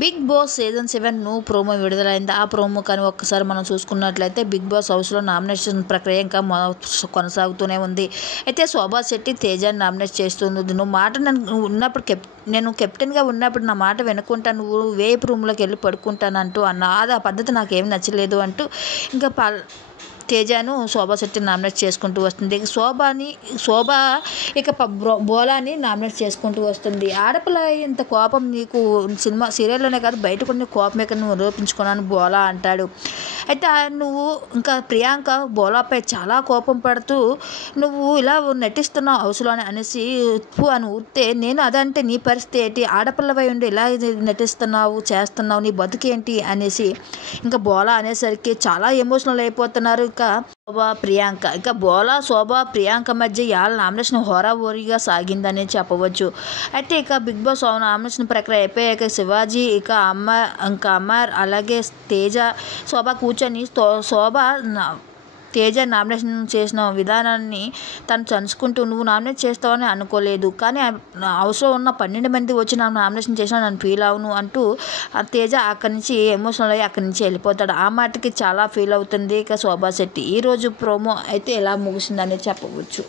Big boss season 7 promo విడుదలైంది. ఆ promo కానీ ఒక్కసారి మనం చూసుకున్నట్లయితే బిగ్ బాస్ హౌస్లో నామినేషన్ ప్రక్రియ ఇంకా కొనసాగుతూనే ఉంది. అయితే శోభా శెట్టి తేజాని నామినేట్ చేస్తుంది. నువ్వు మాట నన్ను ఉన్నప్పుడు నేను కెప్టెన్గా ఉన్నప్పుడు నా మాట వినకుండా నువ్వు వేపు రూమ్లోకి వెళ్ళి పడుకుంటానంటూ అన్న అది ఆ పద్ధతి నాకేం నచ్చలేదు అంటూ ఇంకా తేజాను శోభా శెట్టిని నామినేట్ చేసుకుంటూ వస్తుంది. శోభ ఇక బోలాని నామినేట్ చేసుకుంటూ వస్తుంది. ఆడపిల్ల ఇంత కోపం నీకు సీరియల్లోనే కాదు బయట కొన్ని కోపం ఇక్కడ నువ్వు నిరూపించుకున్నాను బోలా అంటాడు. అయితే నువ్వు ఇంకా ప్రియాంక బోలాపై చాలా కోపం పడుతూ నువ్వు ఇలా నటిస్తున్నావు హౌస్లోనే అనేసి ఉప్పు అని ఊరితే నేను అదంటే నీ పరిస్థితి ఏంటి, ఆడపిల్లపై ఉండి ఇలా చేస్తున్నావు నీ బతుకేంటి అనేసి ఇంకా బోలా అనేసరికి చాలా ఎమోషనల్ అయిపోతున్నారు. ఇక శోభ ప్రియాంక మధ్య ఇవాళ నామినేషన్ హోరాహోరీగా సాగిందని చెప్పవచ్చు. అయితే ఇక బిగ్ బాస్ నామినేషన్ ప్రక్రియ అయిపోయాక శివాజీ అమర్ అలాగే తేజ శోభ కూర్చొని తేజ నామినేషన్ చేసిన విధానాన్ని తను తలుచుకుంటూ నువ్వు నామినేట్ చేస్తావని అనుకోలేదు, కానీ హౌస్లో ఉన్న 12 మంది వచ్చి నాకు నామినేషన్ చేసినా నన్ను ఫీల్ అవును అంటూ తేజ అక్కడి నుంచి ఎమోషనల్ అయ్యి అక్కడి నుంచి వెళ్ళిపోతాడు. ఆ మాటకి చాలా ఫీల్ అవుతుంది ఇక శోభా శెట్టి. ఈరోజు ప్రోమో అయితే ఎలా ముగిసిందని చెప్పవచ్చు.